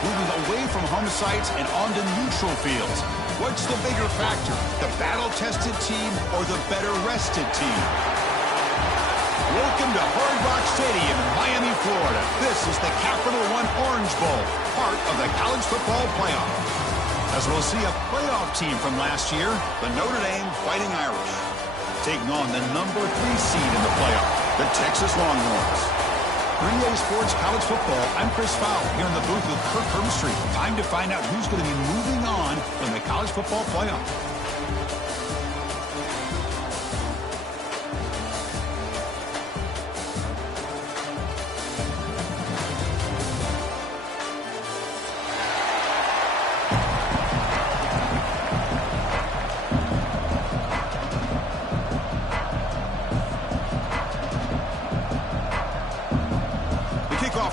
moving away from home sites and onto neutral fields. What's the bigger factor, the battle-tested team or the better-rested team? Welcome to Hard Rock Stadium in Miami, Florida. This is the Capital One Orange Bowl, part of the college football playoff. As we'll see a playoff team from last year, the Notre Dame Fighting Irish, taking on the number 3 seed in the playoff, the Texas Longhorns. 3A Sports College Football, I'm Chris Fowle, here in the booth with Kirk Herbstreit. Time to find out who's going to be moving on from the college football playoff.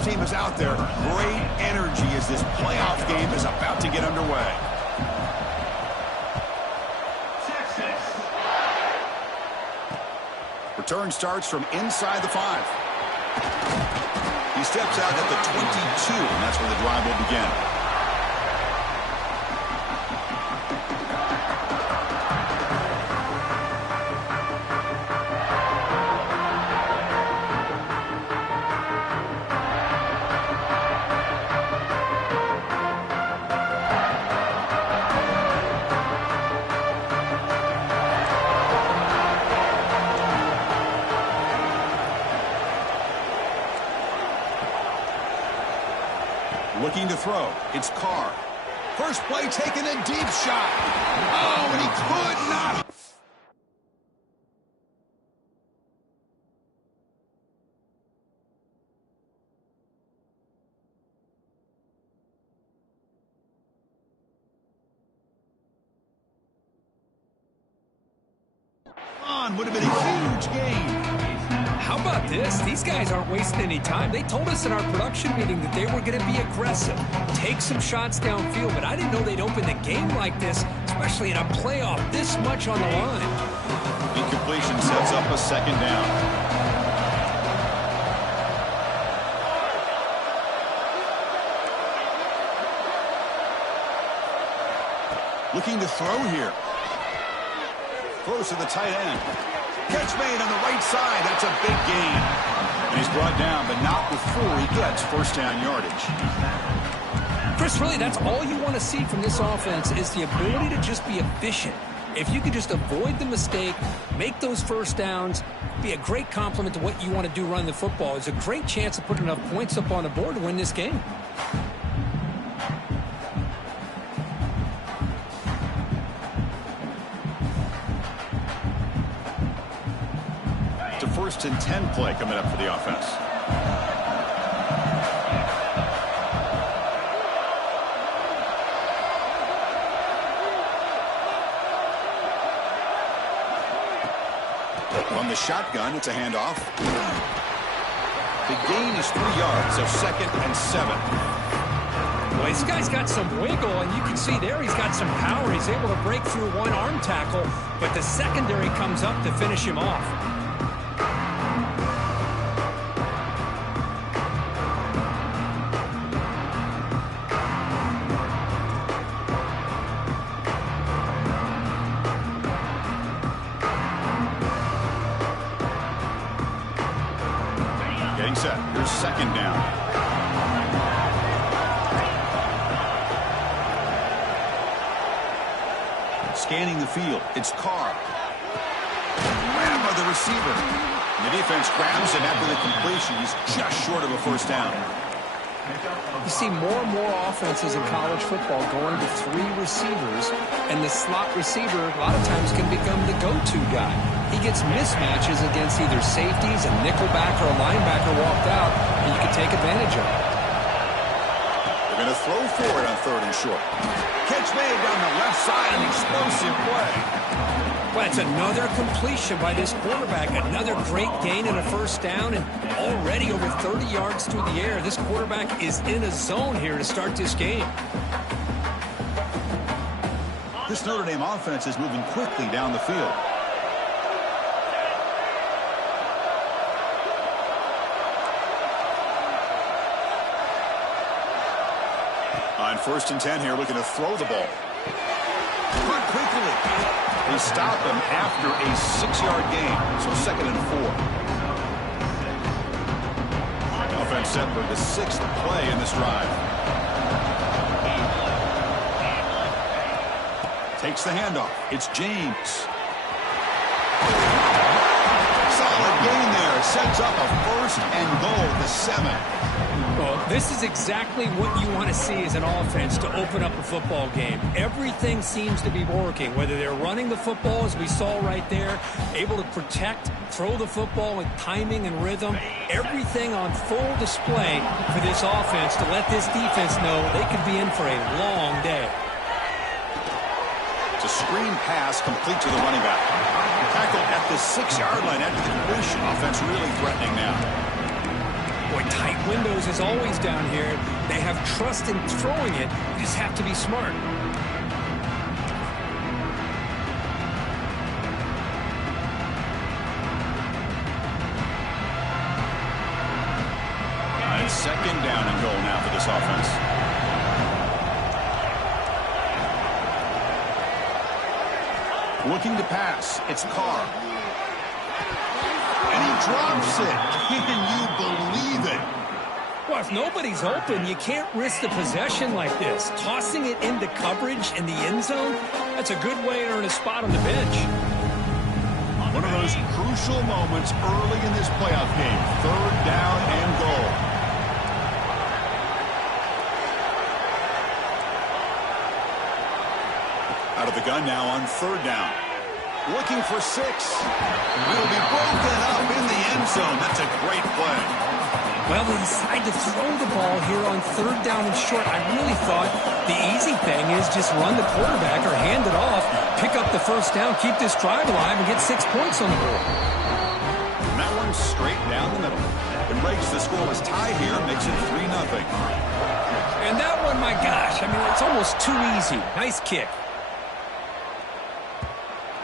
Team is out there. Great energy as this playoff game is about to get underway. Return starts from inside the 5. He steps out at the 22, and that's where the drive will begin. Looking to throw. It's Carr. First play taken, a deep shot. Oh, and he could not. Would have been a huge gain. How about this? These guys aren't wasting any time. They told us in our production meeting that they were going to be aggressive, take some shots downfield, but I didn't know they'd open the game like this, especially in a playoff, this much on the line. Incompletion sets up a second down. Looking to throw here. Close to the tight end. Catch made on the right side. That's a big gain. And he's brought down, but not before he gets first down yardage. Chris, really, that's all you want to see from this offense is the ability to just be efficient. If you can just avoid the mistake, make those first downs, be a great compliment to what you want to do running the football. It's a great chance to put enough points up on the board to win this game. First and 10 play coming up for the offense. From the shotgun, it's a handoff. The gain is 3 yards, so 2nd and 7. Well, this guy's got some wiggle, and you can see there he's got some power. He's able to break through one arm tackle, but the secondary comes up to finish him off. Set. Here's second down. Scanning the field. It's Carr. Grab by the receiver. The defense grabs him after the completion. He's just short of a first down. You see more and more offenses in college football going to 3 receivers, and the slot receiver a lot of times can become the go-to guy. He gets mismatches against either safeties, a nickelback, or a linebacker walked out, and you can take advantage of it. They're going to throw for it on 3rd and short. Catch made down the left side, an explosive play. Well, it's another completion by this quarterback. Another great gain and a first down, and already over 30 yards through the air. This quarterback is in a zone here to start this game. This Notre Dame offense is moving quickly down the field. On 1st and 10 here, looking to throw the ball. Run quickly. They stop him after a 6-yard gain, so 2nd and 4. Offense set for the 6th play in this drive. Takes the handoff. It's James. Solid gain there. Sets up a 1st and goal at the 7. Well, this is exactly what you want to see as an offense to open up a football game. Everything seems to be working, whether they're running the football, as we saw right there, able to protect, throw the football with timing and rhythm. Everything on full display for this offense to let this defense know they could be in for a long day. It's a screen pass complete to the running back. Tackle at the 6-yard line after the completion. Offense really threatening now. Boy, tight windows is always down here. They have trust in throwing it. You just have to be smart. And 2nd down and goal now for this offense. Looking to pass. It's Carr. And he drops it. Can you believe it? Well, if nobody's open, you can't risk the possession like this. Tossing it into coverage in the end zone, that's a good way to earn a spot on the bench. One of those crucial moments early in this playoff game. 3rd down and goal. Out of the gun now on 3rd down. Looking for 6. Will be broken up in the end zone. That's a great play. Well, they decide to throw the ball here on 3rd down and short. I really thought the easy thing is just run the quarterback or hand it off, pick up the 1st down, keep this drive alive, and get 6 points on the board. And that one straight down the middle. It breaks the scoreless tie here, makes it 3-0. And that one, my gosh, I mean, it's almost too easy. Nice kick.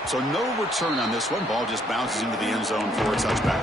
So no return on this one. Ball just bounces into the end zone for a touchback.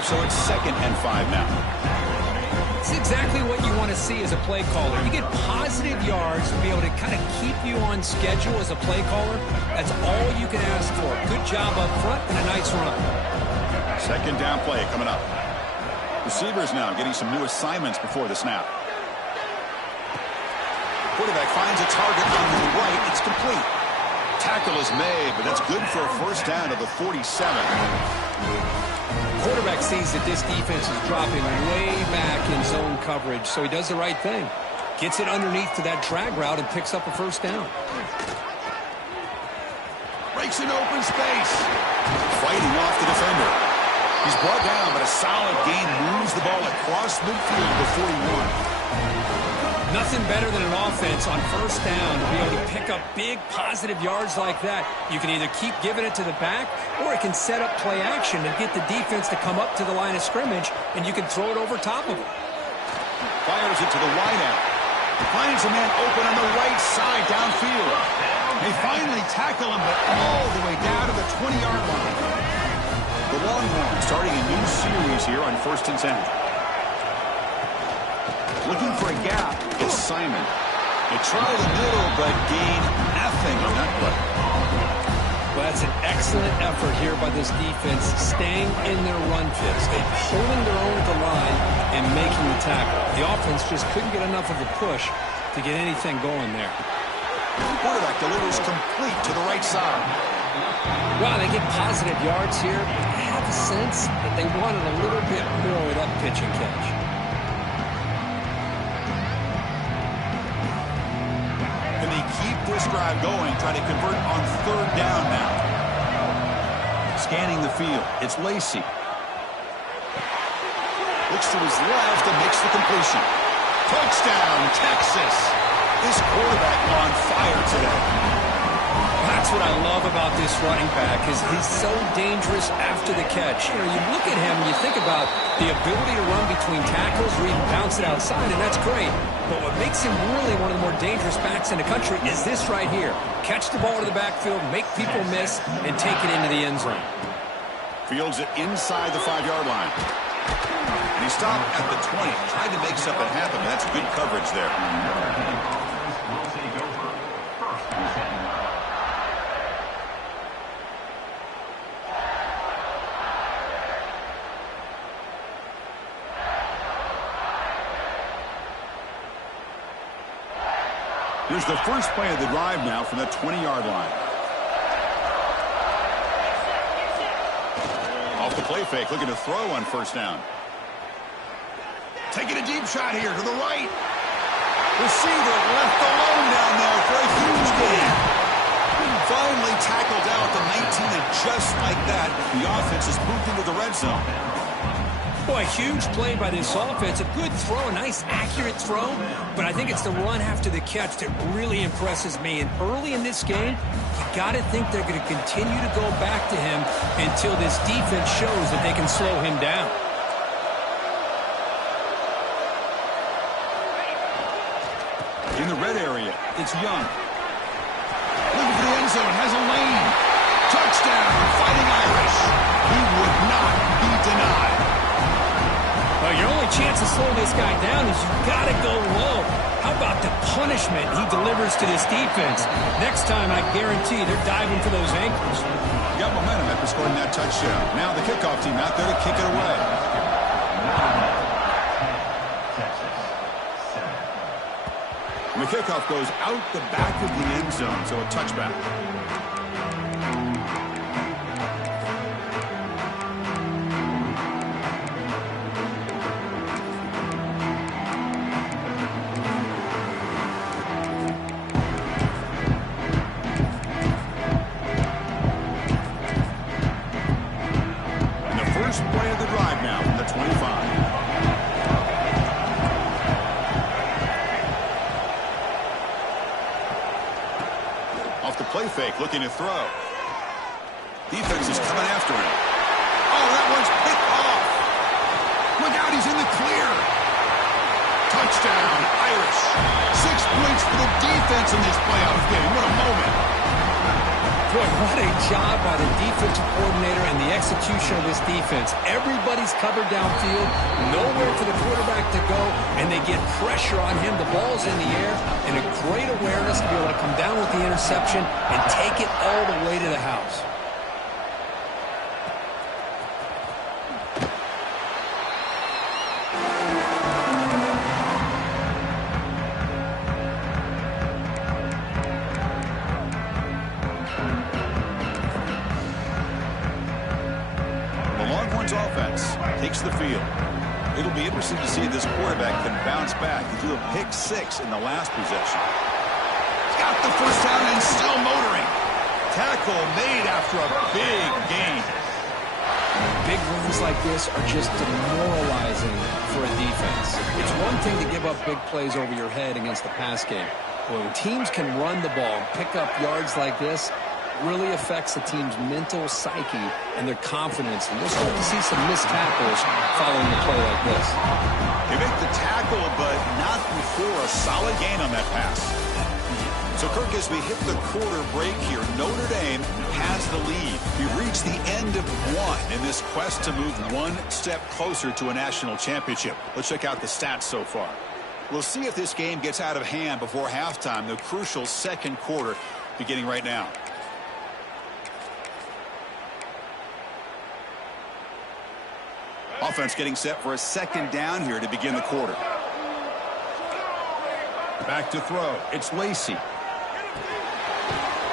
So it's 2nd and 5 now. It's exactly what you want to see as a play caller. You get positive yards to be able to kind of keep you on schedule as a play caller. That's all you can ask for. Good job up front and a nice run. 2nd down play coming up. Receivers now getting some new assignments before the snap. Quarterback finds a target on the right. It's complete. Tackle is made, but that's good for a 1st down to the 47. Quarterback sees that this defense is dropping way back in zone coverage, so he does the right thing. Gets it underneath to that drag route and picks up a 1st down. Breaks an open space. Fighting off the defender. He's brought down, but a solid gain moves the ball across midfield to 41. Nothing better than an offense on 1st down to be able to pick up big positive yards like that. You can either keep giving it to the back, or it can set up play action and get the defense to come up to the line of scrimmage, and you can throw it over top of them. Fires it to the wideout. Finds a man open on the right side downfield. They finally tackle him, but all the way down to the 20-yard line. The Longhorns starting a new series here on 1st and 10. Looking for a gap. It's Simon. They try the middle, but gain nothing on that play. Well, that's an excellent effort here by this defense, staying in their run fits. They're holding their own at the line and making the tackle. The offense just couldn't get enough of a push to get anything going there. Quarterback delivers complete to the right side. Well, they get positive yards here. I have a sense that they wanted a little bit more with that pitch and catch. And they keep this drive going, trying to convert on 3rd down now. Scanning the field, it's Lacey. Looks to his left and makes the completion. Touchdown, Texas. This quarterback on fire today. That's what I love about this running back is he's so dangerous after the catch. You know, you look at him and you think about the ability to run between tackles or even bounce it outside, and that's great. But what makes him really one of the more dangerous backs in the country is this right here. Catch the ball to the backfield, make people miss, and take it into the end zone. Fields it inside the 5-yard line. And he stopped at the 20, tried to make something happen, but that's good coverage there. Here's the first play of the drive now from the 20-yard line. Off the play fake, looking to throw on first down. Taking a deep shot here to the right. Receiver left alone down there for a huge gain. Finally tackled out at the 19, and just like that, the offense has moved into the red zone. Boy, huge play by this offense. A good throw, a nice accurate throw, but I think it's the run after the catch that really impresses me. And early in this game, you got to think they're going to continue to go back to him until this defense shows that they can slow him down. In the red area, it's Young. Looking for the end zone, has a lane. Touchdown, Fighting Irish. He would not be denied. Well, your only chance to slow this guy down is you got to go low. How about the punishment he delivers to this defense? Next time, I guarantee they're diving for those ankles. Got momentum after scoring that touchdown. Now the kickoff team out there to kick it away. And the kickoff goes out the back of the end zone, so a touchback. Looking to throw. Defense is coming after him. Oh, that one's picked off. Look out, he's in the clear. Touchdown, Irish. 6 points for the defense in this playoff game. What a moment. Boy, what a job by the defensive coordinator and the execution of this defense. Everybody's covered downfield, nowhere for the quarterback to go, and they get pressure on him. The ball's in the air, and a great awareness to be able to come down with the interception and take it all the way to the house. Takes the field. It'll be interesting to see if this quarterback can bounce back. He threw a pick 6 in the last possession. Got the first down and still motoring. Tackle made after a big gain. Big runs like this are just demoralizing for a defense. It's one thing to give up big plays over your head against the pass game. When teams can run the ball and pick up yards like this, really affects the team's mental psyche and their confidence. And we'll start to see some missed tackles following a play like this. They make the tackle, but not before a solid gain on that pass. So, Kirk, as we hit the quarter break here, Notre Dame has the lead. We reached the end of one in this quest to move one step closer to a national championship. Let's check out the stats so far. We'll see if this game gets out of hand before halftime, the crucial second quarter beginning right now. Offense getting set for a second down here to begin the quarter. Back to throw. It's Lacey.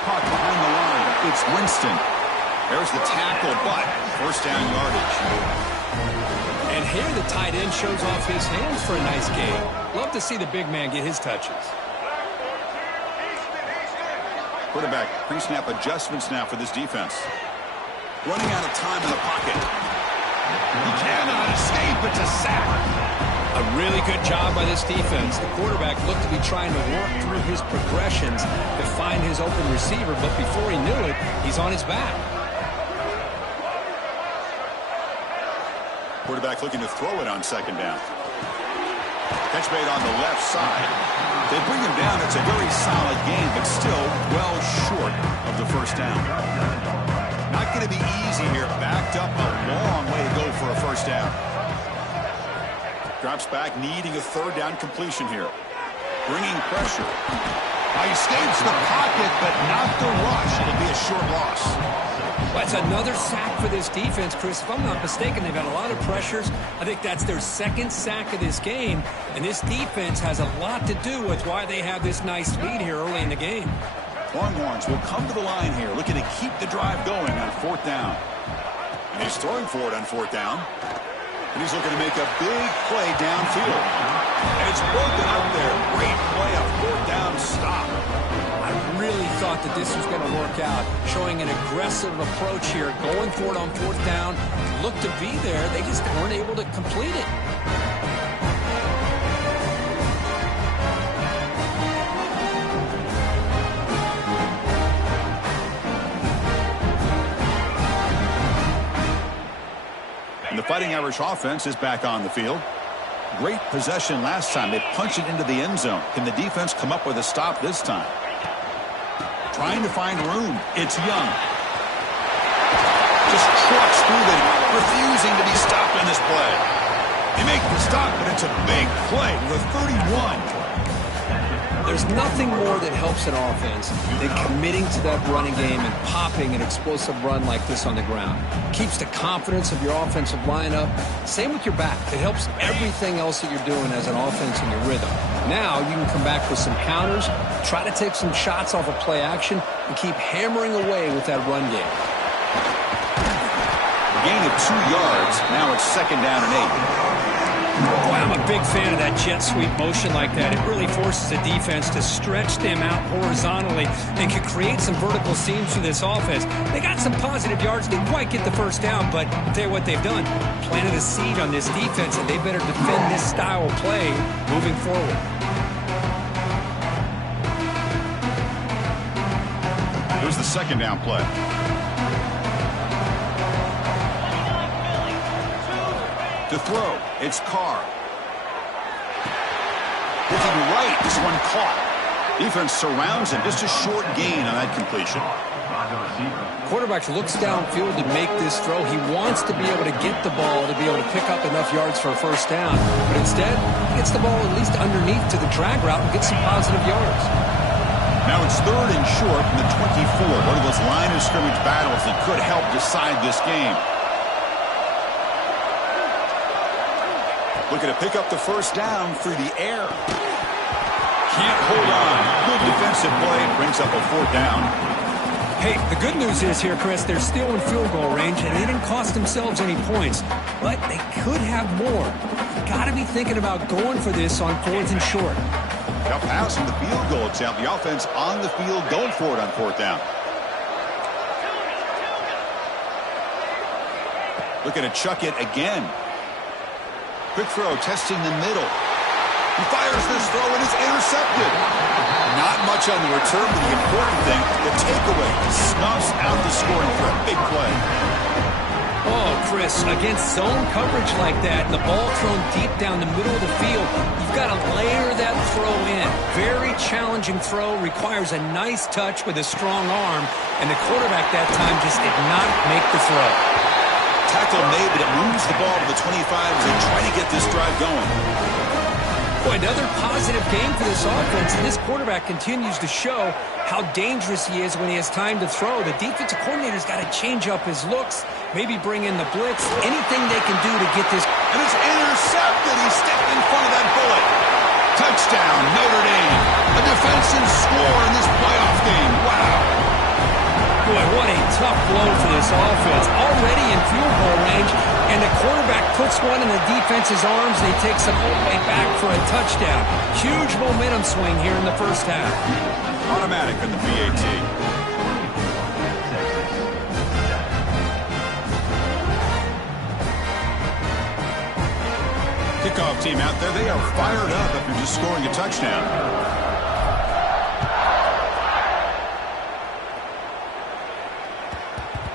Caught behind the line. It's Winston. There's the tackle, but first down yardage. And here the tight end shows off his hands for a nice game. Love to see the big man get his touches. Quarterback pre-snap adjustments now for this defense. Running out of time in the pocket. He cannot escape. It's a sack. A really good job by this defense. The quarterback looked to be trying to work through his progressions to find his open receiver, but before he knew it, he's on his back. Quarterback looking to throw it on second down. Catch made on the left side. They bring him down. It's a very solid game, but still well short of the first down. Not going to be easy here. Backed up a long way to go for a first down. Drops back, needing a third down completion here. Bringing pressure. He escapes the pocket, but not the rush. It'll be a short loss. That's another sack for this defense, Chris. If I'm not mistaken, they've got a lot of pressures. I think that's their second sack of this game. And this defense has a lot to do with why they have this nice lead here early in the game. Longhorns will come to the line here, looking to keep the drive going on fourth down. And he's throwing for it on fourth down. And he's looking to make a big play downfield. And it's broken up there. Great play, a fourth down stop. I really thought that this was going to work out, showing an aggressive approach here, going for it on fourth down. Looked to be there. They just weren't able to complete it. And the Fighting Irish offense is back on the field. Great possession last time. They punched it into the end zone. Can the defense come up with a stop this time? Trying to find room. It's Young. Just trucks through them, refusing to be stopped in this play. They make the stop, but it's a big play with 31. There's nothing more that helps an offense than committing to that running game and popping an explosive run like this on the ground. Keeps the confidence of your offensive lineup. Same with your back. It helps everything else that you're doing as an offense in your rhythm. Now you can come back with some counters, try to take some shots off of play action, and keep hammering away with that run game. A gain of 2 yards. Now it's second down and 8. Boy, I'm a big fan of that jet sweep motion like that. It really forces the defense to stretch them out horizontally and can create some vertical seams for this offense. They got some positive yards. Didn't quite get the first down, but I'll tell you what they've done. Planted a seed on this defense, and they better defend this style of play moving forward. Here's the second down play. To throw, it's Carr. Looking right, this one caught. Defense surrounds him. Just a short gain on that completion. Quarterback looks downfield to make this throw. He wants to be able to get the ball to be able to pick up enough yards for a first down. But instead, he gets the ball at least underneath to the drag route and gets some positive yards. Now it's third and short from the 24. One of those line of scrimmage battles that could help decide this game. Looking to pick up the first down through the air. Can't hold on. Good defensive play. Brings up a fourth down. Hey, the good news is here, Chris, they're still in field goal range, and they didn't cost themselves any points. But they could have more. Got to be thinking about going for this on fourth and short. Now passing the field goal attempt. The offense on the field going for it on fourth down. Looking to chuck it again. Quick throw, testing the middle. He fires this throw and it's intercepted. Not much on the return, but the important thing, the takeaway, snuffs out the scoring threat. Big play. Oh, Chris, against zone coverage like that, the ball thrown deep down the middle of the field, you've got to layer that throw in. Very challenging throw, requires a nice touch with a strong arm, and the quarterback that time just did not make the throw. Tackle made, but it moves the ball to the 25 as they try to get this drive going. Boy, another positive game for this offense, and this quarterback continues to show how dangerous he is when he has time to throw. The defensive coordinator's got to change up his looks, maybe bring in the blitz, anything they can do to get this. And it's intercepted. He stepped in front of that bullet. Touchdown, Notre Dame. A defensive score in this playoff game. Wow. Boy, what a tough blow for this offense. Already in field goal range, and the quarterback puts one in the defense's arms. They take some all the way back for a touchdown. Huge momentum swing here in the first half. Automatic in the PAT. Kickoff team out there, they are fired up after just scoring a touchdown.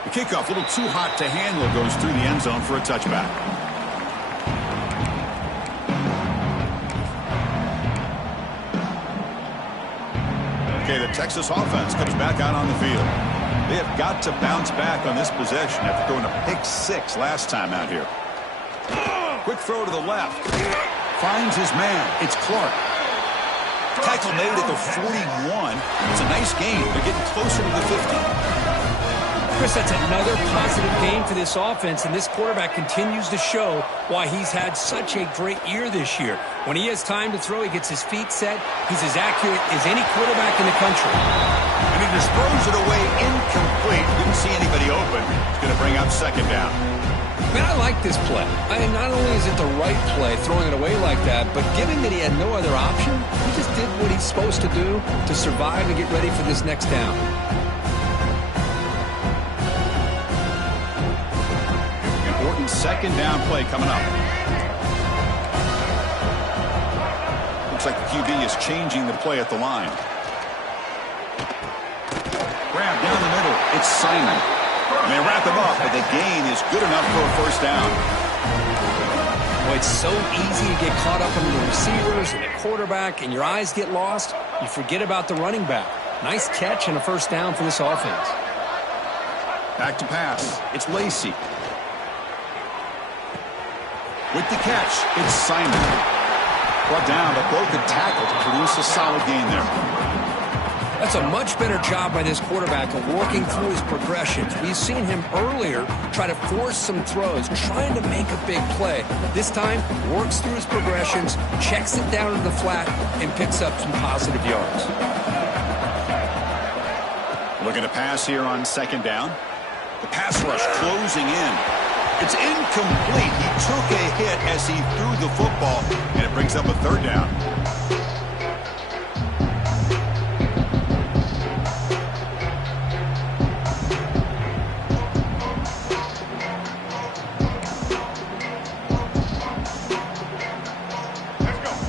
The kickoff, a little too hot to handle, goes through the end zone for a touchback. Okay, the Texas offense comes back out on the field. They have got to bounce back on this possession after throwing a pick 6 last time out here. Quick throw to the left. Finds his man. It's Clark. Tackle made at the 41. It's a nice gain. They're getting closer to the 50. Chris, that's another positive game for this offense, and this quarterback continues to show why he's had such a great year this year. When he has time to throw, he gets his feet set. He's as accurate as any quarterback in the country. And he just throws it away incomplete. Didn't see anybody open. It's going to bring up second down. Man, I like this play. Not only is it the right play, throwing it away like that, but given that he had no other option, he just did what he's supposed to do to survive and get ready for this next down. Important second down play coming up. Looks like the QB is changing the play at the line. Grab down the middle. It's Simon. And they wrap him up, but the gain is good enough for a first down. Boy, it's so easy to get caught up in the receivers and the quarterback, and your eyes get lost. You forget about the running back. Nice catch and a first down for this offense. Back to pass. It's Lacy. With the catch, it's Simon. Brought down, but broke the tackle to produce a solid gain there. That's a much better job by this quarterback of working through his progressions. We've seen him earlier try to force some throws, trying to make a big play. This time, works through his progressions, checks it down to the flat, and picks up some positive yards. Looking to pass here on second down. The pass rush closing in. It's incomplete. He took a hit as he threw the football, and it brings up a third down.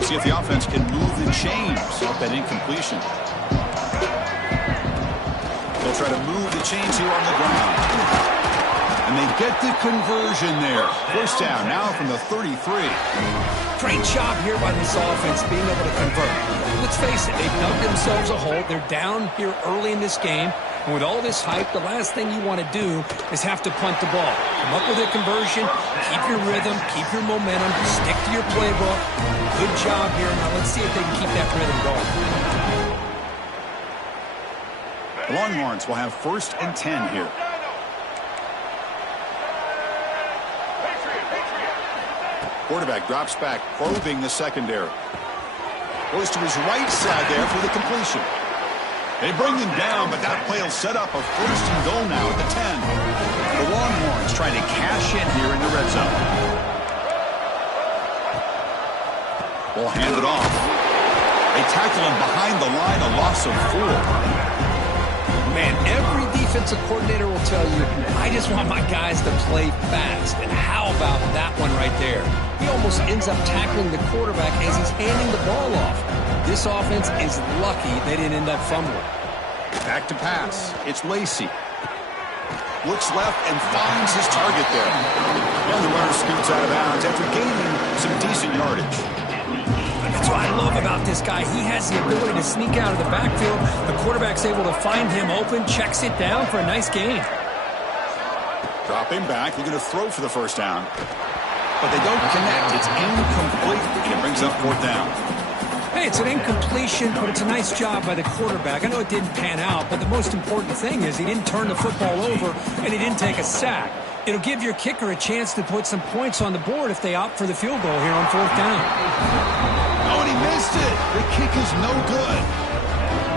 See if the offense can move the chains off that incompletion. They'll try to move the chains here on the ground. And they get the conversion there. First down now from the 33. Great job here by this offense being able to convert. Let's face it, they've dug themselves a hole. They're down here early in this game. And with all this hype, the last thing you want to do is have to punt the ball. Come up with a conversion, keep your rhythm, keep your momentum, stick to your playbook. Good job here. Now let's see if they can keep that rhythm going. The Longhorns will have 1st and 10 here. Quarterback drops back, probing the secondary. Goes to his right side there for the completion. They bring him down, but that play will set up a 1st and goal now at the 10. The Longhorns trying to cash in here in the red zone. Ball handed off. They tackle him behind the line, a loss of 4. Man, every defensive coordinator will tell you, I just want my guys to play fast. And how about that one right there? He almost ends up tackling the quarterback as he's handing the ball off. This offense is lucky they didn't end up fumbling. Back to pass. It's Lacy. Looks left and finds his target there. And the runner scoots out of bounds after gaining some decent yardage. That's what I love about this guy. He has the ability to sneak out of the backfield. The quarterback's able to find him open, checks it down for a nice gain. Drop him back. They're going to throw for the first down. But they don't connect. It's incomplete. And it brings up 4th down. Hey, it's an incompletion, but it's a nice job by the quarterback. I know it didn't pan out, but the most important thing is he didn't turn the football over and he didn't take a sack. It'll give your kicker a chance to put some points on the board if they opt for the field goal here on 4th down. Oh, and he missed it. The kick is no good.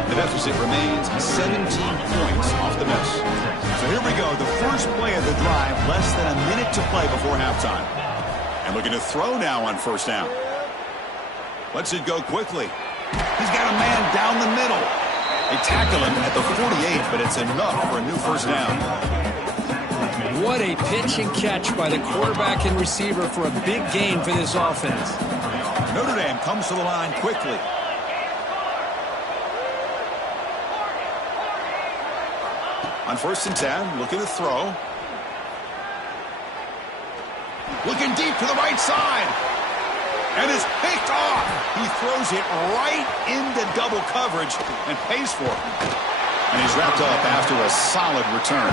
The deficit remains 17 points off the miss. So here we go. The first play of the drive, less than a minute to play before halftime. And looking to throw now on 1st down. Lets it go quickly. He's got a man down the middle. They tackle him at the 48, but it's enough for a new first down. What a pitch and catch by the quarterback and receiver for a big gain for this offense. Notre Dame comes to the line quickly. On 1st and 10, looking to throw. Looking deep to the right side. And it's picked off. He throws it right into double coverage and pays for it. And he's wrapped up after a solid return.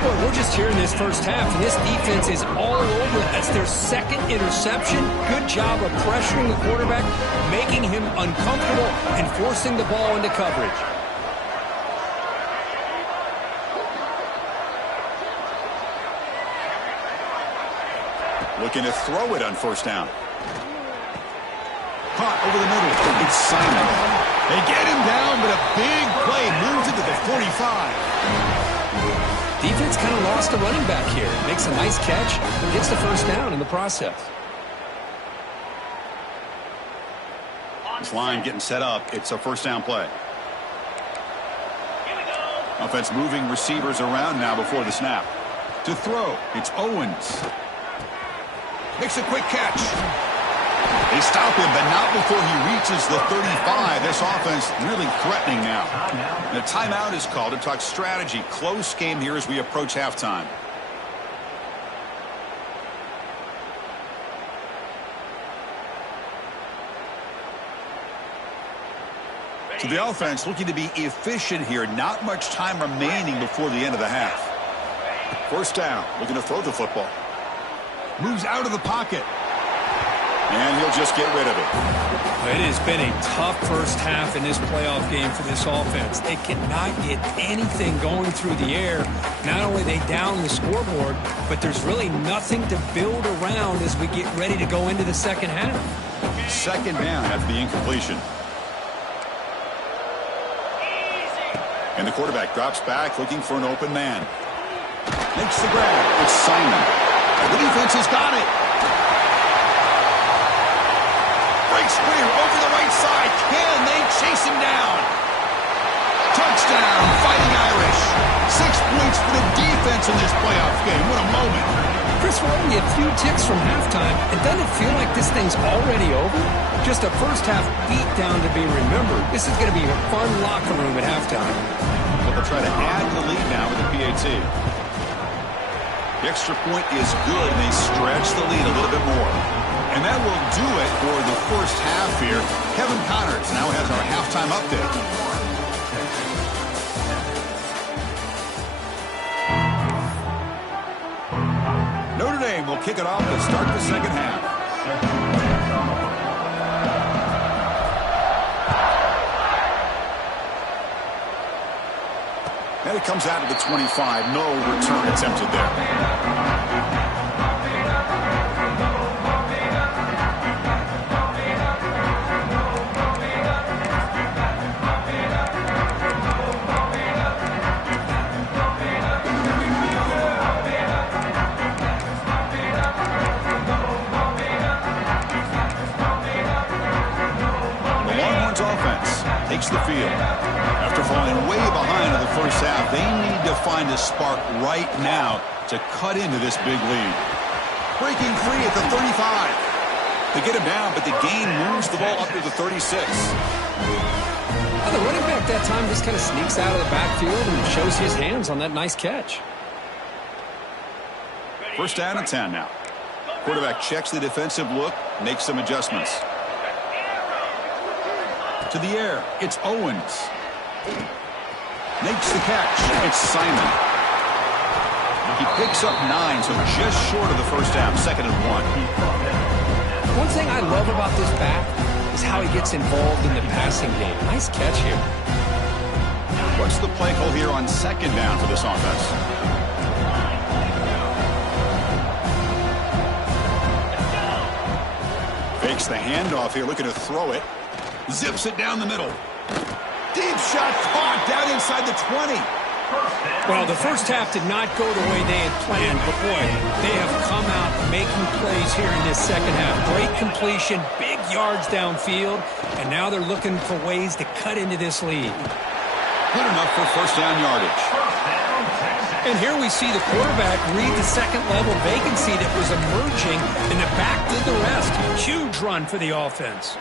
Boy, we're just here in this first half, and this defense is all over. That's their second interception. Good job of pressuring the quarterback, making him uncomfortable, and forcing the ball into coverage. Looking to throw it on 1st down. Caught over the middle. It's Simon. They get him down, but a big play moves it to the 45. Defense kind of lost a running back here. Makes a nice catch and gets the 1st down in the process. This line getting set up. It's a 1st down play. Offense moving receivers around now before the snap. To throw, it's Owens. Makes a quick catch. They stop him, but not before he reaches the 35. This offense really threatening now. And a timeout is called to talk strategy. Close game here as we approach halftime. So the offense looking to be efficient here. Not much time remaining before the end of the half. 1st down, looking to throw the football. Moves out of the pocket. And he'll just get rid of it. It has been a tough first half in this playoff game for this offense. They cannot get anything going through the air. Not only are they down the scoreboard, but there's really nothing to build around as we get ready to go into the second half. 2nd down after the incompletion. And the quarterback drops back looking for an open man. Makes the grab. It's Simon. The defense has got it. Breaks clear over the right side. Can they chase him down? Touchdown, Fighting Irish. 6 points for the defense in this playoff game. What a moment. Chris, we're only a few ticks from halftime. And doesn't it feel like this thing's already over? Just a first half beatdown to be remembered. This is going to be a fun locker room at halftime. But they'll try to add to the lead now with the PAT. The extra point is good, and they stretch the lead a little bit more. And that will do it for the first half here. Kevin Connors now has our halftime update. Notre Dame will kick it off to start the second half. And it comes out of the 25. No return attempted there. Takes the field. After falling way behind in the first half, they need to find a spark right now to cut into this big lead. Breaking free at the 35. They get him down, but the gain moves the ball up to the 36. The running back that time just kind of sneaks out of the backfield and shows his hands on that nice catch. 1st down and 10 now. Quarterback checks the defensive look, makes some adjustments. To the air, it's Owens. Makes the catch. It's Simon. He picks up 9, so just short of the first half, 2nd and 1. One thing I love about this back is how he gets involved in the passing game. Nice catch here. What's the play call here on 2nd down for this offense? Fakes the handoff here, looking to throw it. Zips it down the middle. Deep shot caught down inside the 20. Well, the first half did not go the way they had planned, but boy, they have come out making plays here in this second half. Great completion, big yards downfield, and now they're looking for ways to cut into this lead. Good enough for 1st down yardage. And here we see the quarterback read the second-level vacancy that was emerging, and the back did the rest. Huge run for the offense.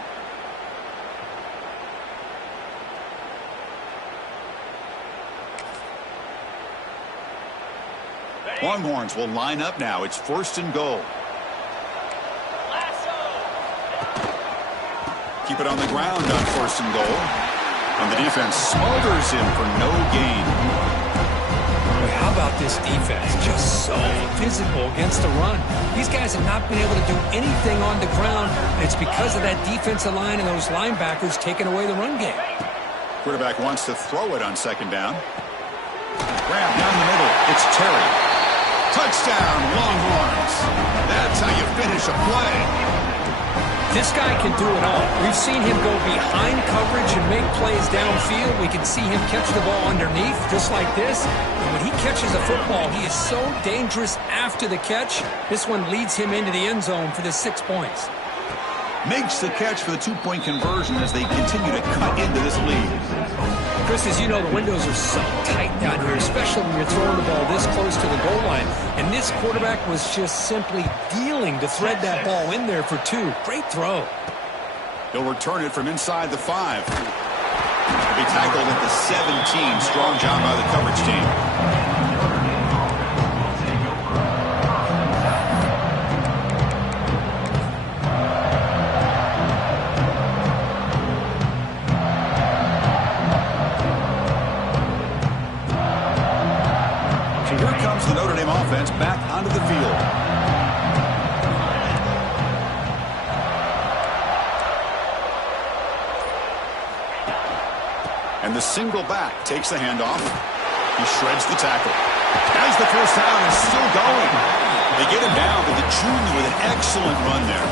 Longhorns will line up now. It's 1st and goal. Keep it on the ground on 1st and goal. And the defense smothers him for no gain. Boy, how about this defense? Just so physical against the run. These guys have not been able to do anything on the ground. And it's because of that defensive line and those linebackers taking away the run game. Quarterback wants to throw it on 2nd down. Grab down the middle. It's Terry. Touchdown, Longhorns. That's how you finish a play. This guy can do it all. We've seen him go behind coverage and make plays downfield. We can see him catch the ball underneath, just like this. And when he catches a football, he is so dangerous after the catch. This one leads him into the end zone for the 6 points. Makes the catch for the 2-point conversion as they continue to cut into this lead. Chris, as you know, the windows are so tight down here, especially when you're throwing the ball this close to the goal line. And this quarterback was just simply dealing to thread that ball in there for 2. Great throw. He'll return it from inside the 5. He'll be tackled at the 17. Strong job by the coverage team. The Notre Dame offense back onto the field. And the single back takes the handoff. He shreds the tackle. Has the first down and still going. They get him down, but the junior with an excellent run there.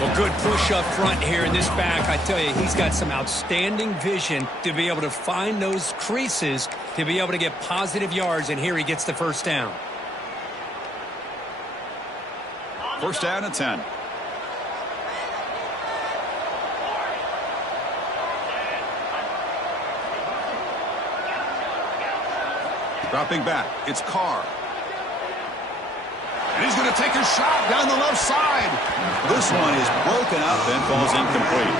Well, good push up front here in this back. I tell you, he's got some outstanding vision to be able to find those creases, to be able to get positive yards, and here he gets the first down. 1st down and 10. Dropping back, it's Carr. And he's going to take a shot down the left side. This one is broken up and falls incomplete.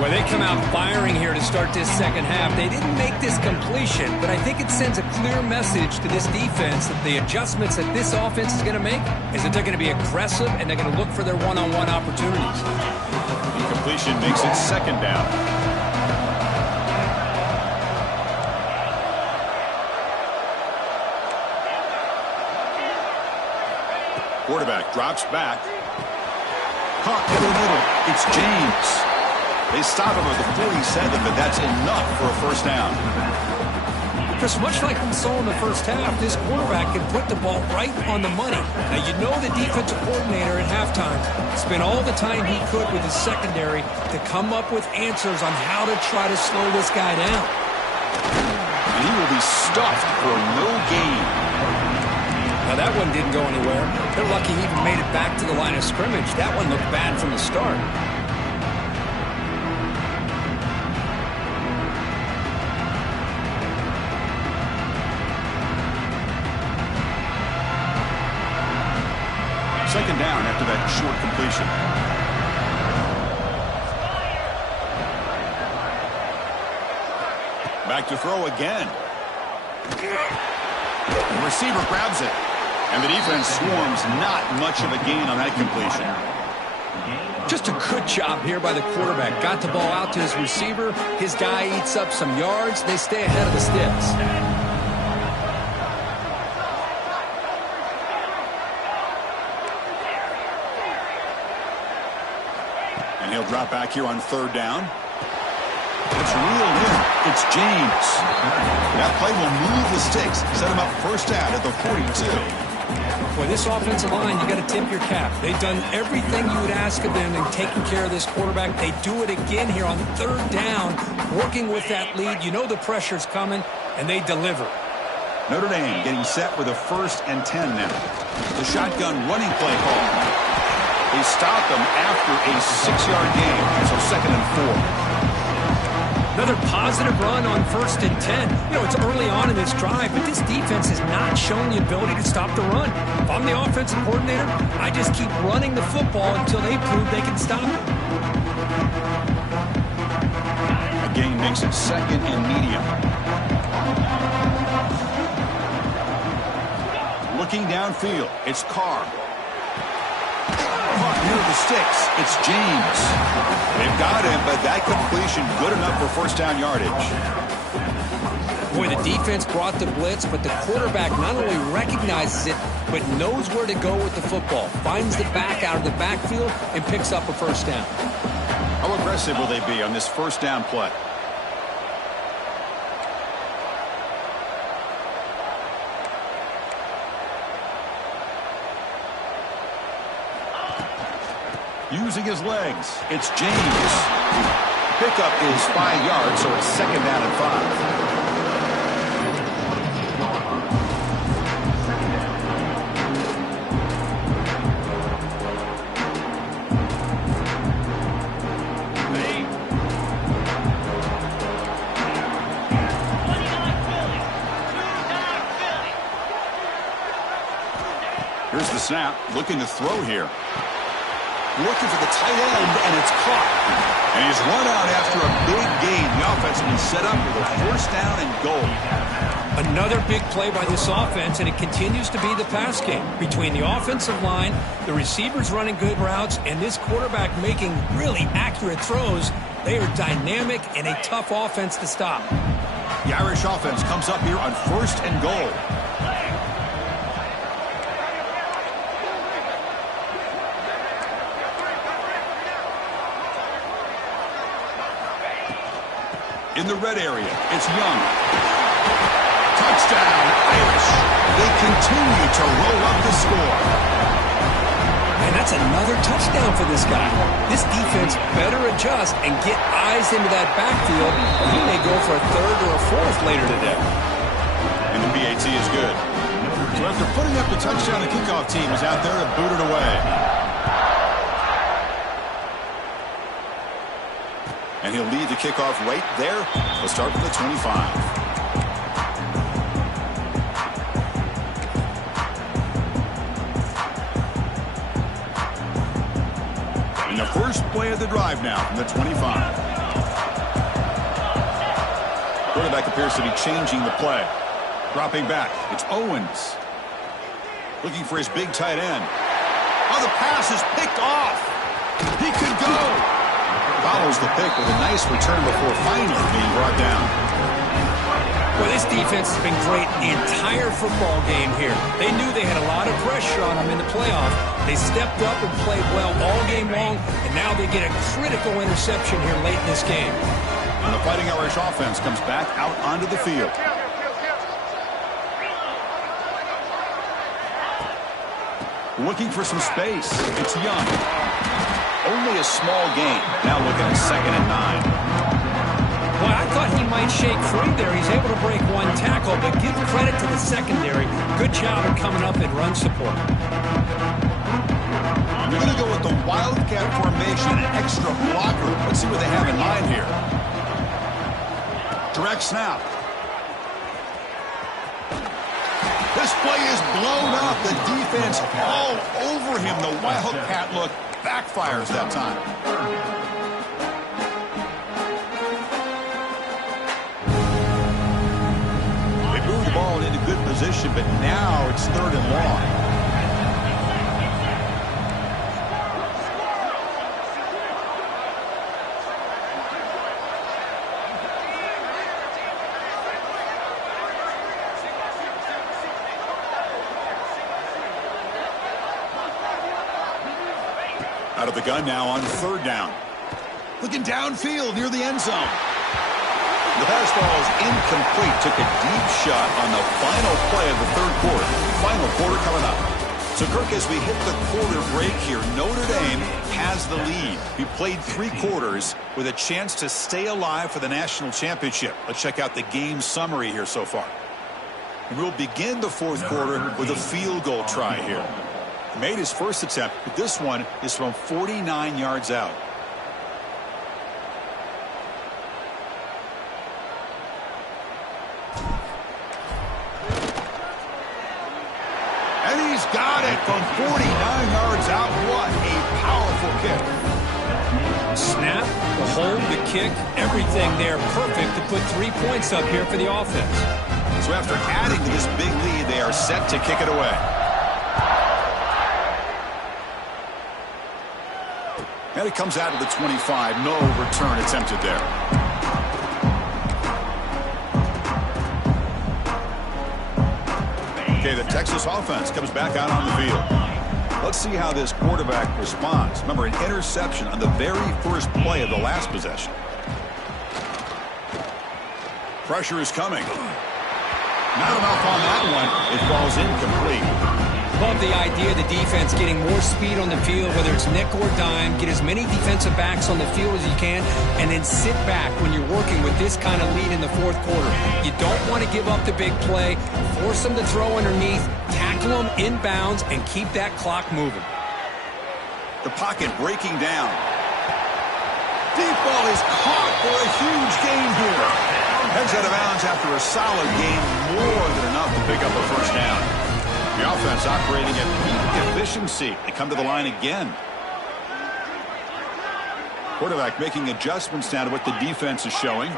Well, they come out firing here to start this second half. They didn't make this completion, but I think it sends a clear message to this defense that the adjustments that this offense is going to make is that they're going to be aggressive and they're going to look for their one-on-one opportunities. Incompletion makes it 2nd down. Quarterback drops back. Caught in the middle. It's James. They stop him at the 47, but that's enough for a first down. Chris, much like we saw in the first half, this quarterback can put the ball right on the money. Now, you know the defensive coordinator at halftime spent all the time he could with his secondary to come up with answers on how to try to slow this guy down. And he will be stuffed for no gain. Now, that one didn't go anywhere. They're lucky he even made it back to the line of scrimmage. That one looked bad from the start. Second down after that short completion. Back to throw again. The receiver grabs it. And the defense swarms. Not much of a gain on that completion. Just a good job here by the quarterback. Got the ball out to his receiver. His guy eats up some yards. They stay ahead of the sticks. And he'll drop back here on 3rd down. It's reeled in. It's James. That play will move the sticks. Set him up first down at the 42. Boy, this offensive line, you got to tip your cap. They've done everything you would ask of them in taking care of this quarterback. They do it again here on 3rd down, working with that lead. You know the pressure's coming, and they deliver. Notre Dame getting set with a 1st and 10 now. The shotgun running play call. They stop them after a 6-yard gain, so 2nd and 4. Another positive run on 1st and 10. You know, it's early on in this drive, but this defense has not shown the ability to stop the run. If I'm the offensive coordinator, I just keep running the football until they prove they can stop it. A gain makes it 2nd and medium. Looking downfield, it's Carr. Caught near the sticks, it's James. They've got him, but that completion good enough for 1st down yardage. Boy, the defense brought the blitz, but the quarterback not only recognizes it, but knows where to go with the football. Finds the back out of the backfield and picks up a 1st down. How aggressive will they be on this 1st down play? Using his legs, it's James. Pickup is 5 yards, so it's 2nd down and 5. Here's the snap, looking to throw here. Looking for the tight end, and it's caught. And he's run out after a big gain. The offense has been set up with a 1st down and goal. Another big play by this offense, and it continues to be the pass game. Between the offensive line, the receivers running good routes, and this quarterback making really accurate throws, they are dynamic and a tough offense to stop. The Irish offense comes up here on 1st and goal. In the red area, it's Young. Touchdown, Irish. They continue to roll up the score. And that's another touchdown for this guy. This defense better adjust and get eyes into that backfield, or he may go for a 3rd or a 4th later today. And the PAT is good. So after putting up the touchdown, the kickoff team is out there to boot it away. And he'll lead the kickoff right there. Let's start from the 25. In the first play of the drive now from the 25. Quarterback appears to be changing the play. Dropping back, it's Owens. Looking for his big tight end. Oh, the pass is picked off. He could go. Follows the pick with a nice return before finally being brought down. Well, this defense has been great the entire football game here. They knew they had a lot of pressure on them in the playoff. They stepped up and played well all game long, and now they get a critical interception here late in this game. And the Fighting Irish offense comes back out onto the field. Looking for some space. It's Young. Only a small gain. Now looking at 2nd and 9. Well, I thought he might shake free there. He's able to break one tackle, but give credit to the secondary. Good job of coming up in run support. They're going to go with the Wildcat formation, an extra blocker. Let's see what they have in mind here. Direct snap. This play is blown up. The defense all over him. The Wildcat look backfires that time. They moved the ball into good position, but now it's 3rd and long. Out of the gun now on 3rd down. Looking downfield near the end zone. The pass ball is incomplete. Took a deep shot on the final play of the 3rd quarter. Final quarter coming up. So, Kirk, as we hit the quarter break here, Notre Dame has the lead. We played 3 quarters with a chance to stay alive for the national championship. Let's check out the game summary here so far. We'll begin the 4th quarter with a field goal try here. Made his first attempt, but this one is from 49 yards out. got it from 49 yards out. What a powerful kick. Snap, the hold, the kick, everything there perfect to put 3 points up here for the offense. So after adding to this big lead, they are set to kick it away. And it comes out of the 25. No return attempted there. Okay, the Texas offense comes back out on the field. Let's see how this quarterback responds. Remember, an interception on the very first play of the last possession. Pressure is coming. Not enough on that one. It falls incomplete. Love the idea of the defense getting more speed on the field, whether it's nickel or dime. Get as many defensive backs on the field as you can, and then sit back when you're working with this kind of lead in the fourth quarter. You don't want to give up the big play. Force them to throw underneath, tackle them inbounds, and keep that clock moving. The pocket breaking down. Deep ball is caught for a huge gain here. Heads out of bounds after a solid gain, more than enough to pick up a first down. The offense operating at peak efficiency. They come to the line again. Quarterback making adjustments now to what the defense is showing.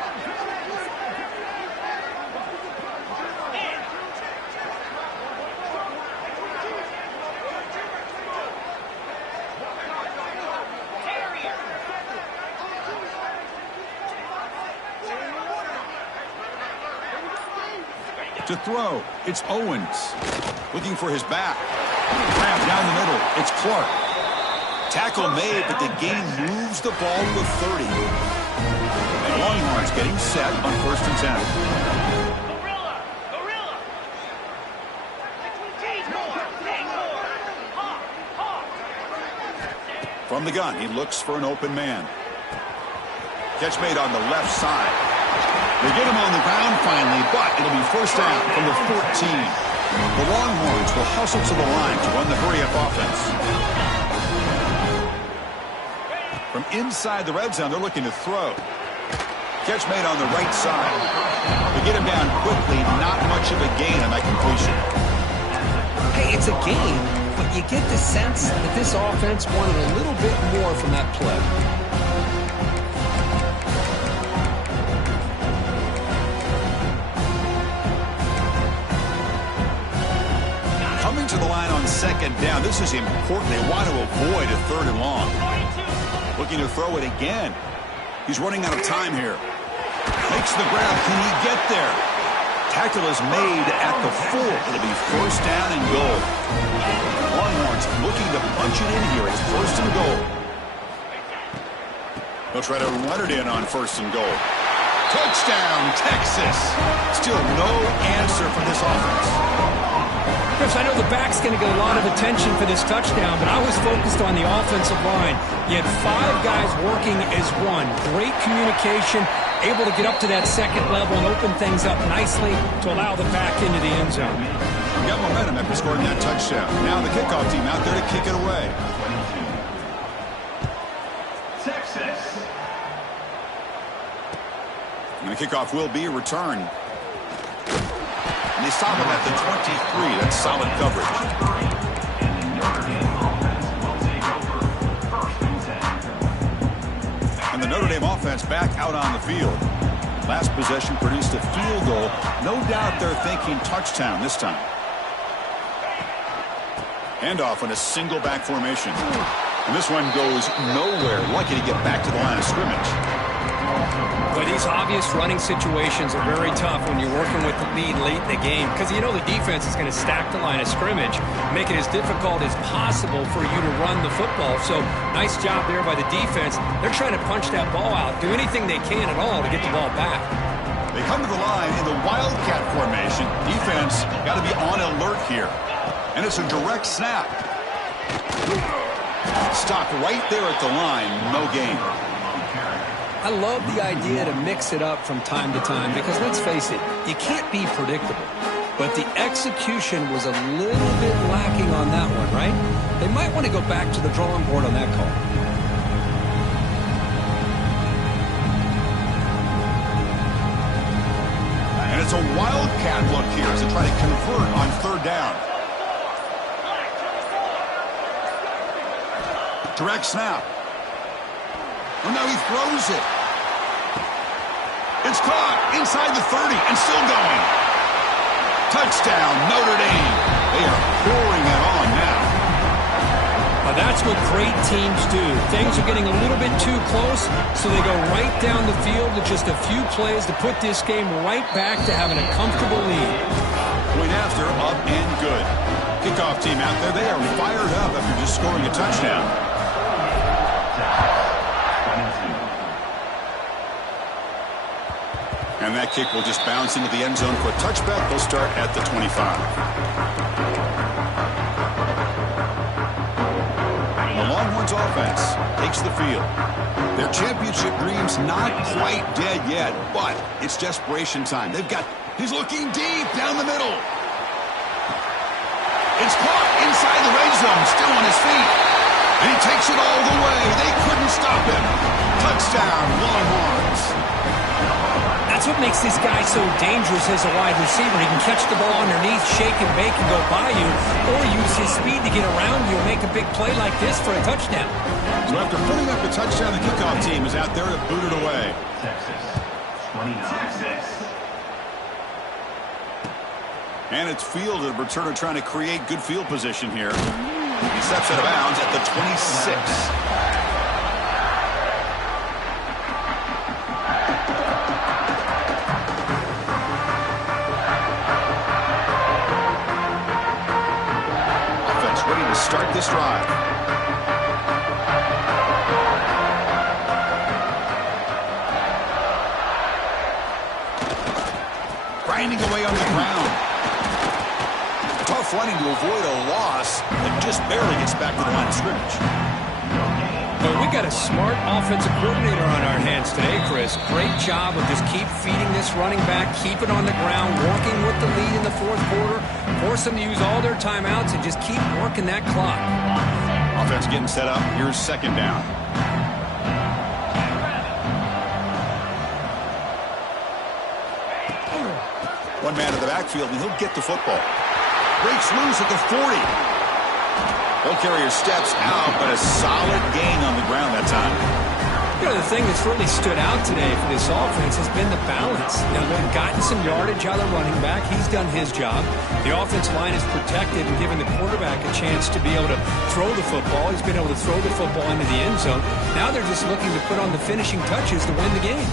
To throw, it's Owens. Looking for his back. Grab down the middle. It's Clark. Tackle made, but the gain moves the ball to the 30. And Longhorns getting set on 1st and 10. From the gun, he looks for an open man. Catch made on the left side. They get him on the ground finally, but it'll be first down from the 14. The Longhorns will hustle to the line to run the hurry-up offense. From inside the red zone, they're looking to throw. Catch made on the right side. They get him down quickly, not much of a gain on that completion. Hey, it's a game, but you get the sense that this offense wanted a little bit more from that play. To the line on 2nd down. This is important. They want to avoid a 3rd and long. Looking to throw it again. He's running out of time here. Makes the grab. Can he get there? Tackle is made at the 4. It'll be first down and goal. Longhorns looking to punch it in here. It's 1st and goal. They'll try to run it in on 1st and goal. Touchdown, Texas. Still no answer from this offense. Chris, I know the back's going to get a lot of attention for this touchdown, but I was focused on the offensive line. You had 5 guys working as one. Great communication, able to get up to that 2nd level and open things up nicely to allow the back into the end zone. Got momentum after scoring that touchdown. Now the kickoff team out there to kick it away. Texas. And the kickoff will be a return. And they stop him at the 23. That's solid coverage. And the Notre Dame offense back out on the field. Last possession produced a field goal. No doubt they're thinking touchdown this time. Handoff in a single back formation. And this one goes nowhere. Lucky to get back to the line of scrimmage. But these obvious running situations are very tough when you're working with the lead late in the game because you know the defense is going to stack the line of scrimmage, make it as difficult as possible for you to run the football. So nice job there by the defense. They're trying to punch that ball out, do anything they can at all to get the ball back. They come to the line in the Wildcat formation. Defense got to be on alert here. And it's a direct snap. Stopped right there at the line. No gain. I love the idea to mix it up from time to time because, let's face it, you can't be predictable. But the execution was a little bit lacking on that one, right? They might want to go back to the drawing board on that call. And it's a Wildcat look here as they try to convert on 3rd down. Direct snap. Oh, now he throws it. It's caught inside the 30 and still going. Touchdown, Notre Dame. They are pouring it on now. Well, that's what great teams do. Things are getting a little bit too close, so they go right down the field with just a few plays to put this game right back to having a comfortable lead. Point after, up and good. Kickoff team out there, they are fired up after just scoring a touchdown. And that kick will just bounce into the end zone for a touchback. They'll start at the 25. The Longhorns offense takes the field. Their championship dreams not quite dead yet, but it's desperation time. He's looking deep down the middle. It's caught inside the red zone, still on his feet. And he takes it all the way. They couldn't stop him. Touchdown, Longhorns. That's what makes this guy so dangerous as a wide receiver. He can catch the ball underneath, shake and bake and go by you, or use his speed to get around you and make a big play like this for a touchdown. So after putting up a touchdown, the kickoff team is out there to boot it away. Texas, 29-6. And it's fielded. A returner trying to create good field position here. He steps out of bounds at the 26. Start this drive. Grinding away on the ground. Tough running to avoid a loss and just barely gets back to the line of scrimmage. But we got a smart offensive coordinator on our hands today, Chris. Great job of just keep feeding this running back, keep it on the ground, working with the lead in the fourth quarter, force them to use all their timeouts, and just keep working that clock. Offense getting set up. Here's second down. One man in the backfield, and he'll get the football. Breaks loose at the 40. Ball carrier steps out, but a solid gain on the ground that time. You know, the thing that's really stood out today for this offense has been the balance. Now, they've gotten some yardage out of the running back. He's done his job. The offensive line is protected and giving the quarterback a chance to be able to throw the football. He's been able to throw the football into the end zone. Now they're just looking to put on the finishing touches to win the game.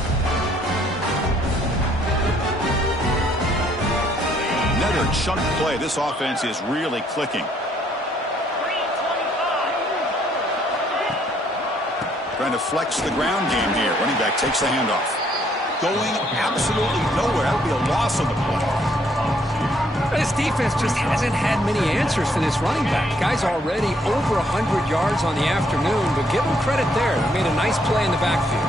Another chunk play. This offense is really clicking. Trying to flex the ground game here. Running back takes the handoff. Going absolutely nowhere. That would be a loss on the play. This defense just hasn't had many answers for this running back. Guy's already over 100 yards on the afternoon, but give him credit there. He made a nice play in the backfield.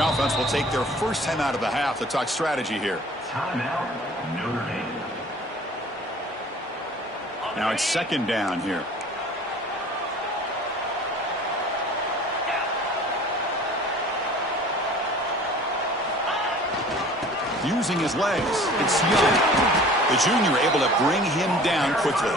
The offense will take their first time out of the half to talk strategy here. Timeout, Notre Dame. Now it's second down here. Using his legs. It's Young. The junior able to bring him down quickly.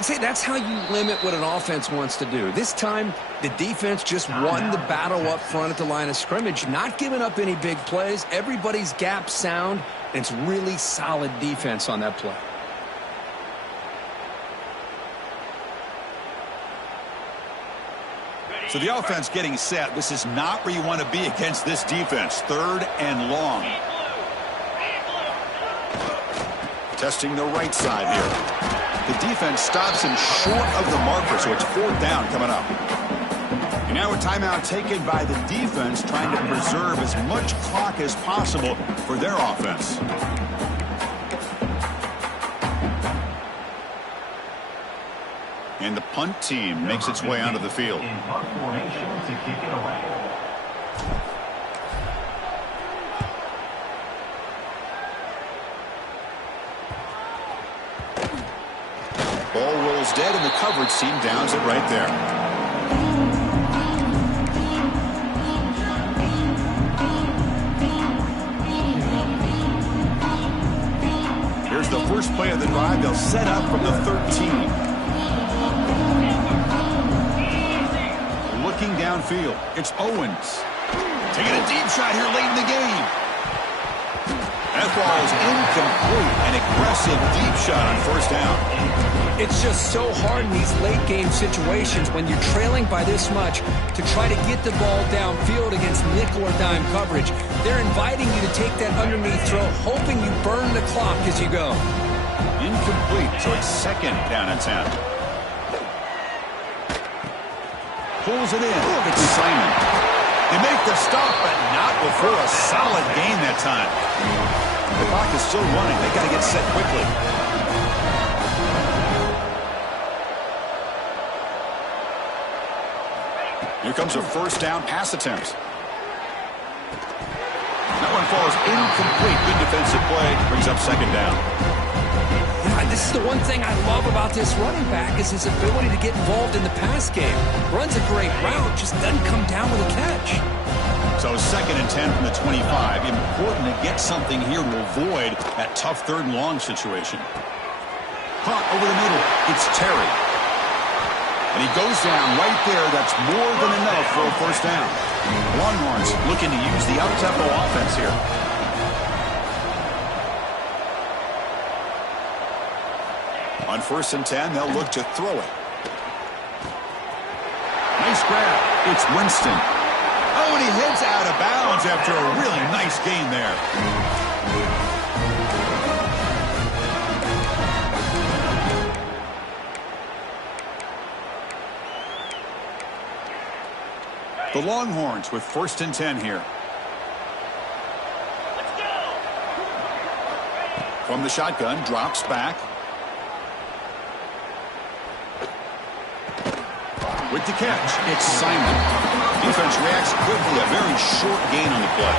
See, that's how you limit what an offense wants to do. This time, the defense just won the battle up front at the line of scrimmage, not giving up any big plays. Everybody's gap sound, and it's really solid defense on that play. So the offense getting set. This is not where you want to be against this defense. Third and long. Testing the right side here. The defense stops him short of the marker, so it's fourth down coming up. And now a timeout taken by the defense, trying to preserve as much clock as possible for their offense. And the punt team makes its way onto the field. In punt formation to kick it away. Ball rolls dead, and the coverage team downs it right there. Here's the first play of the drive. They'll set up from the 13. Looking downfield, it's Owens. Taking a deep shot here late in the game. That ball is incomplete. An aggressive deep shot on first down. It's just so hard in these late game situations when you're trailing by this much to try to get the ball downfield against nickel or dime coverage. They're inviting you to take that underneath throw, hoping you burn the clock as you go. Incomplete, so it's second down and 10. Pulls it in. It's Simon. They make the stop, but not before a solid gain that time. The clock is still running. They got to get set quickly. Here comes a first down pass attempt. That one falls incomplete. Good defensive play. Brings up second down. Yeah, this is the one thing I love about this running back is his ability to get involved in the pass game. Runs a great route, just doesn't come down with a catch. So second and 10 from the 25. Important to get something here to avoid that tough third and long situation. Caught over the middle. It's Terry. And he goes down right there. That's more than enough for a first down. Longhorns looking to use the up-tempo offense here. On first and 10, they'll look to throw it. Nice grab. It's Winston. Oh, and he heads out of bounds after a really nice gain there. The Longhorns with first and 10 here. Let's go. From the shotgun, drops back. With the catch, it's Simon. Defense reacts quickly. A very short gain on the play.